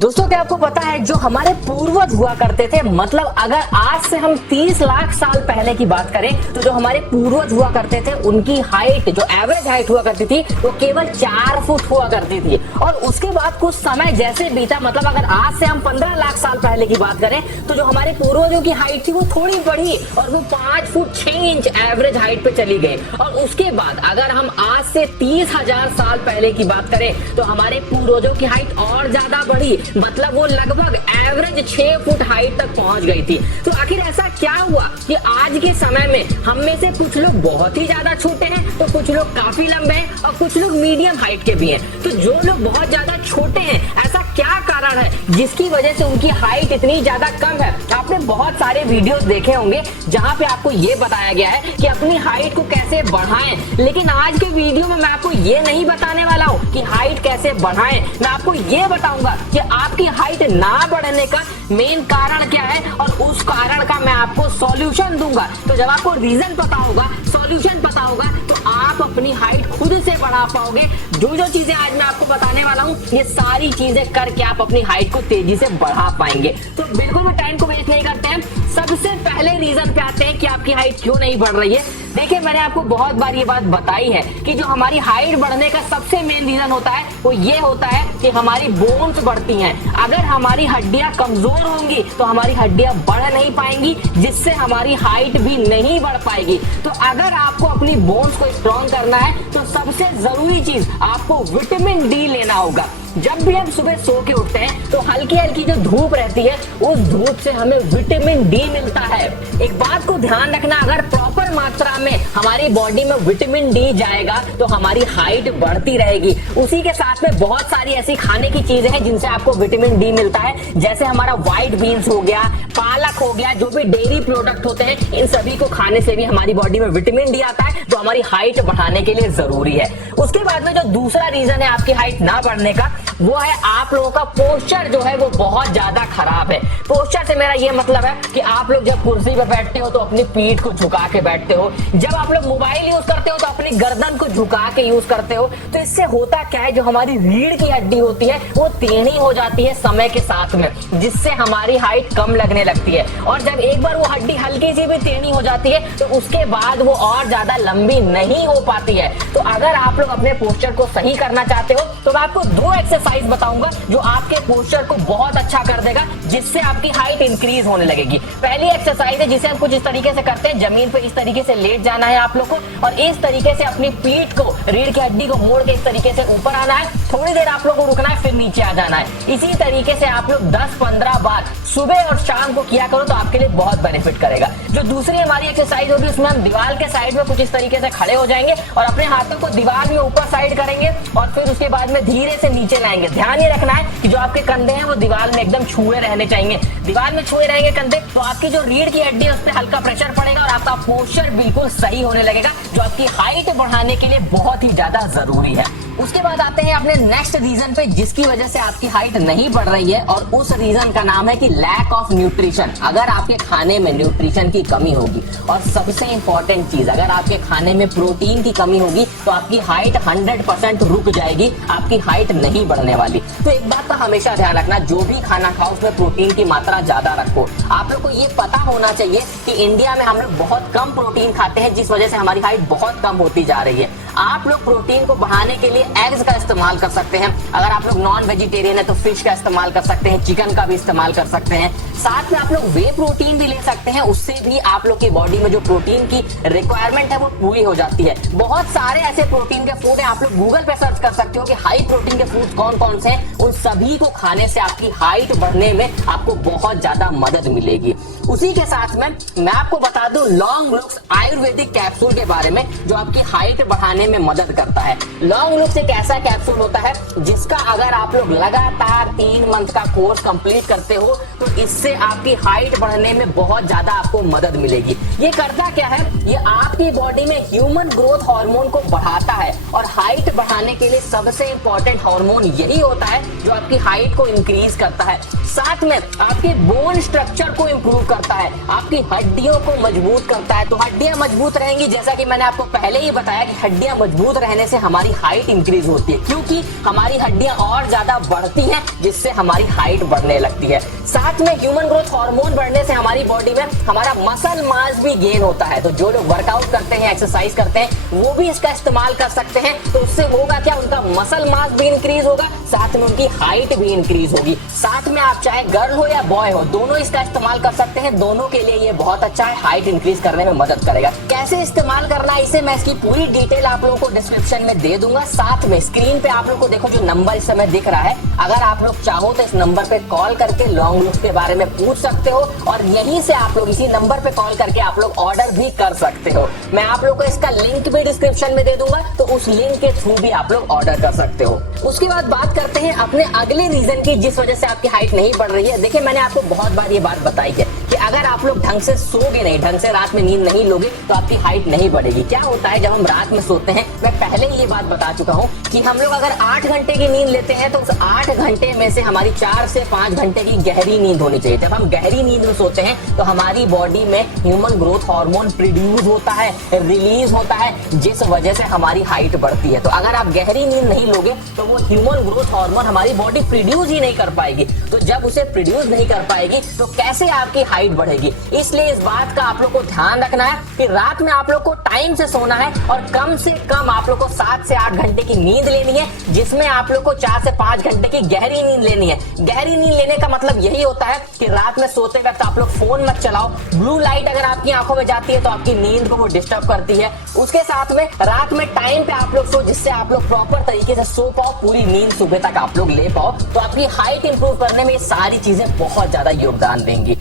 दोस्तों क्या आपको पता है जो हमारे पूर्वज हुआ करते थे, मतलब अगर आज से हम 30 लाख साल पहले की बात करें तो जो हमारे पूर्वज हुआ करते थे उनकी हाइट, जो एवरेज हाइट हुआ करती थी वो केवल 4 फुट हुआ करती थी। और उसके बाद कुछ समय जैसे बीता, मतलब अगर आज से हम 15 लाख साल पहले की बात करें तो जो हमारे पूर्वजों की हाइट थी वो थोड़ी बढ़ी और वो 5 फुट 6 इंच एवरेज हाइट पे चली गई। और उसके बाद अगर हम आज से 30,000 साल पहले की बात करें तो हमारे पूर्वजों की हाइट और ज्यादा बढ़ी, मतलब वो लगभग एवरेज 6 फुट हाइट तक पहुंच गई थी। तो आखिर ऐसा क्या हुआ कि आज के समय में हम में से कुछ लोग बहुत ही ज्यादा छोटे हैं तो कुछ लोग काफी लंबे हैं और कुछ लोग मीडियम हाइट के भी हैं। तो जो लोग बहुत ज्यादा छोटे हैं, ऐसा क्या कारण है जिसकी वजह से उनकी हाइट इतनी ज्यादा कम है? आपने बहुत सारे वीडियोस देखे होंगे जहां पे आपको ये बताया गया है कि अपनी हाइट को कैसे बढ़ाएं, लेकिन आज के वीडियो में मैं आपको ये नहीं बताने वाला हूँ कि हाइट कैसे बढ़ाएं। मैं आपको ये बताऊंगा कि आपकी हाइट ना बढ़ने का मेन कारण क्या है और उस कारण का मैं आपको सॉल्यूशन दूंगा। तो जब आपको रीजन पता होगा, सॉल्यूशन पता होगा, तो आप अपनी हाइट खुद से बढ़ा पाओगे। जो जो चीजें आज मैं आपको बताने वाला हूँ ये सारी चीजें करके आप अपनी हाइट को तेजी से बढ़ा पाएंगे। तो बिल्कुल भी टाइम को वेस्ट नहीं करते हैं, सबसे पहले रीजन पे आते हैं कि आपकी हाइट क्यों नहीं बढ़ रही है। देखिए मैंने आपको बहुत बार ये बात बताई है कि जो हमारी हाइट बढ़ने का सबसे मेन रीजन होता है वो ये होता है कि हमारी बोन्स बढ़ती हैं। अगर हमारी हड्डियां कमजोर होंगी तो हमारी हड्डियां बढ़ नहीं पाएंगी, जिससे हमारी हाइट भी नहीं बढ़ पाएगी। तो अगर आपको अपनी बोन्स को स्ट्रॉन्ग करना है तो सबसे जरूरी चीज आपको विटामिन डी लेना होगा। जब भी हम सुबह सो के उठते हैं तो हल्की हल्की जो धूप रहती है उस धूप से हमें विटामिन डी मिलता है। एक बात को ध्यान रखना, अगर प्रॉपर मात्रा में हमारी बॉडी में विटामिन डी जाएगा तो हमारी हाइट बढ़ती रहेगी। उसी के साथ में बहुत सारी ऐसी खाने की चीजें हैं जिनसे आपको विटामिन डी मिलता है, जैसे हमारा व्हाइट बीन्स हो गया, पालक हो गया, जो भी डेयरी प्रोडक्ट होते हैं इन सभी को खाने से भी हमारी बॉडी में विटामिन डी आता है, जो हमारी हाइट बढ़ाने के लिए जरूरी है। उसके बाद में जो दूसरा रीजन है आपकी हाइट ना बढ़ने का वो है आप लोगों का पोस्चर जो है वो बहुत ज्यादा खराब है। पोस्चर से मेरा ये मतलब है कि आप लोग जब कुर्सी पे बैठते हो तो अपनी पीठ को झुका के बैठते हो, जब आप लोग मोबाइल यूज करते हो तो अपनी गर्दन को झुका के यूज करते हो। तो इससे होता क्या है, जो हमारी रीढ़ की हड्डी होती है वो टेढ़ी हो जाती है समय के साथ में, जिससे हमारी हाइट कम लगने लगती है। और जब एक बार वो हड्डी हल्की सी भी टेढ़ी हो जाती है तो उसके बाद वो और ज्यादा लंबी नहीं हो पाती है। तो अगर आप लोग अपने पोस्चर को सही करना चाहते हो तो मैं आपको 2 एक्सरसाइज बताऊंगा जो आपके पोस्चर को बहुत अच्छा कर देगा, जिससे आपकी हाइट इंक्रीज होने लगेगी। पहली एक्सरसाइज है जिसे हम कुछ इस तरीके से करते हैं, जमीन पे इस तरीके से लेट जाना है आप लोग को और इस तरीके से अपनी पीठ को, रीढ़ की हड्डी को मोड़ के इस तरीके से ऊपर आना है। थोड़ी देर आप लोग को रुकना है, फिर नीचे आ जाना है। इसी तरीके से आप लोग 10-15 बार सुबह और शाम को किया करो तो आपके लिए बहुत बेनिफिट करेगा। जो दूसरी हमारी एक्सरसाइज होगी उसमें हम दीवार के साइड में कुछ इस तरीके से खड़े हो जाएंगे और अपने हाथों को दीवार में ऊपर साइड करेंगे और फिर उसके बाद में धीरे से नीचे लाएंगे। ध्यान ये रखना है कि जो आपके कंधे हैं वो दीवार में एकदम छुए रहने चाहिए। दीवार में छुए रहेंगे कंधे तो आपकी जो रीढ़ की हड्डी है उस पर हल्का प्रेशर पड़ेगा और आपका पोस्चर बिल्कुल सही होने लगेगा, जो आपकी हाइट बढ़ाने के लिए बहुत ही ज्यादा जरूरी है। उसके बाद आते हैं अपने नेक्स्ट रीजन पे जिसकी वजह से आपकी हाइट नहीं बढ़ रही है, और उस रीजन का नाम है कि लैक ऑफ न्यूट्रिशन। अगर आपके खाने में न्यूट्रिशन की कमी होगी, और सबसे इंपॉर्टेंट चीज, अगर आपके खाने में प्रोटीन की कमी होगी तो आपकी हाइट 100% रुक जाएगी, आपकी हाइट नहीं बढ़ने वाली। तो एक बात का हमेशा ध्यान रखना, जो भी खाना खाओ उसमें प्रोटीन की मात्रा ज्यादा रखो। आप लोग को ये पता होना चाहिए कि इंडिया में हम लोग बहुत कम प्रोटीन खाते हैं, जिस वजह से हमारी हाइट बहुत कम होती जा रही है। आप लोग प्रोटीन को बढ़ाने के लिए एग्स का इस्तेमाल कर सकते हैं। अगर आप लोग नॉन वेजिटेरियन है तो फिश का इस्तेमाल कर सकते हैं, चिकन का भी इस्तेमाल कर सकते हैं। साथ में आप लोग वे प्रोटीन भी ले सकते हैं, उससे भी आप लोग की बॉडी में जो प्रोटीन की रिक्वायरमेंट है वो पूरी हो जाती है। बहुत सारे ऐसे प्रोटीन के फूड हैं, आप लोग गूगल पे सर्च कर सकते हो कि हाई प्रोटीन के फूड कौन कौन से हैं। उन सभी को खाने से आपकी हाइट बढ़ने में आपको बहुत ज्यादा मदद मिलेगी। उसी के साथ में मैं आपको बता दूं लॉन्ग लुक्स आयुर्वेदिक कैप्सूल के बारे में, जो आपकी हाइट बढ़ाने में मदद करता है। लॉन्ग लुक्स एक ऐसा कैप्सूल होता है जिसका अगर आप लोग लगातार 3 मंथ का कोर्स कंप्लीट करते हो तो इससे आपकी हाइट बढ़ने में बहुत ज्यादा आपको मदद मिलेगी। ये करता क्या है, ये आपकी बॉडी में ह्यूमन ग्रोथ हार्मोन को बढ़ाता है और हाइट बढ़ाने के लिए सबसे इंपॉर्टेंट हार्मोन यही होता है जो आपकी हाइट को इंक्रीज करता है। साथ में आपके बोन स्ट्रक्चर को इंप्रूव करता है, आपकी हड्डियों को मजबूत करता है। तो हड्डियां मजबूत रहेंगी, जैसा कि मैंने आपको पहले ही बताया कि हड्डियां मजबूत रहने से हमारी हाइट इंक्रीज होती है, क्योंकि हमारी हड्डियां और ज्यादा बढ़ती हैं जिससे हमारी हाइट बढ़ने लगती है। साथ में ह्यूमन ग्रोथ हार्मोन बढ़ने से हमारी बॉडी में हमारा मसल मास भी गेन होता है। तो जो लोग वर्कआउट करते हैं, एक्सरसाइज करते हैं, वो भी इसका इस्तेमाल कर सकते हैं। तो उससे होगा क्या, उनका मसल मास भी इंक्रीज होगा, साथ में उनकी हाइट भी इंक्रीज होगी। साथ में आप चाहे गर्ल हो या बॉय हो, दोनों इसका इस्तेमाल कर सकते हैं। दोनों के लिए ये बहुत अच्छा है, हाइट इंक्रीज करने में मदद करेगा। कैसे इस्तेमाल करना है इसे मैं इसकी पूरी डिटेल आप लोगों को डिस्क्रिप्शन में दे दूंगा। साथ में स्क्रीन पे आप लोग को देखो जो नंबर इस समय दिख रहा है, अगर आप लोग चाहो तो इस नंबर पे कॉल करके लॉन्ग लुक के बारे में पूछ सकते हो और यहीं से आप लोग इसी नंबर पे कॉल करके आप लोग ऑर्डर भी कर सकते हो। मैं आप लोग को इसका लिंक भी डिस्क्रिप्शन में दे दूंगा, तो उस लिंक के थ्रू भी आप लोग ऑर्डर कर सकते हो। उसके बाद बात करते हैं अपने अगले रीजन की जिस वजह से आपकी हाइट नहीं बढ़ रही है। देखिए, मैंने आपको बहुत बार ये बात बताई है कि अगर आप लोग ढंग से सोगे नहीं, ढंग से रात में नींद नहीं लोगे, तो आपकी हाइट नहीं बढ़ेगी। क्या होता है जब हम रात में सोते हैं, मैं पहले ही ये बात बता चुका हूँ कि हम लोग अगर 8 घंटे की नींद लेते हैं तो उस 8 घंटे में से हमारी 4 से 5 घंटे की गहरी नींद होनी चाहिए। जब हम गहरी नींद में सोते हैं तो हमारी बॉडी में ह्यूमन ग्रोथ हार्मोन प्रोड्यूस होता है, रिलीज होता है, जिस वजह से हमारी हाइट बढ़ती है। तो अगर आप गहरी नींद नहीं लोगे तो वो ह्यूमन ग्रोथ हार्मोन हमारी बॉडी प्रोड्यूस ही नहीं कर पाएगी। तो जब उसे प्रोड्यूस नहीं कर पाएगी तो कैसे आपकी हाइट बढ़ेगी। इसलिए इस बात का आप लोग को ध्यान रखना है कि रात में आप लोग को टाइम से सोना है और कम से कम आप लोग को 7 से 8 घंटे की नींद लेनी है, जिसमें आप लोग को 4 से 5 घंटे की गहरी नींद लेनी है। गहरी नींद लेने का मतलब यही होता है कि रात में सोते वक्त आप लोग फोन मत चलाओ। ब्लू लाइट अगर आपकी आंखों में जाती है तो आपकी नींद को वो डिस्टर्ब करती है। उसके साथ में रात में टाइम पे आप लोग सो, जिससे आप लोग प्रॉपर तरीके से सो पाओ, पूरी नींद सुबह तक आप लोग ले पाओ। तो आपकी हाइट इंप्रूव करने में ये सारी चीजें बहुत ज्यादा योगदान देंगी।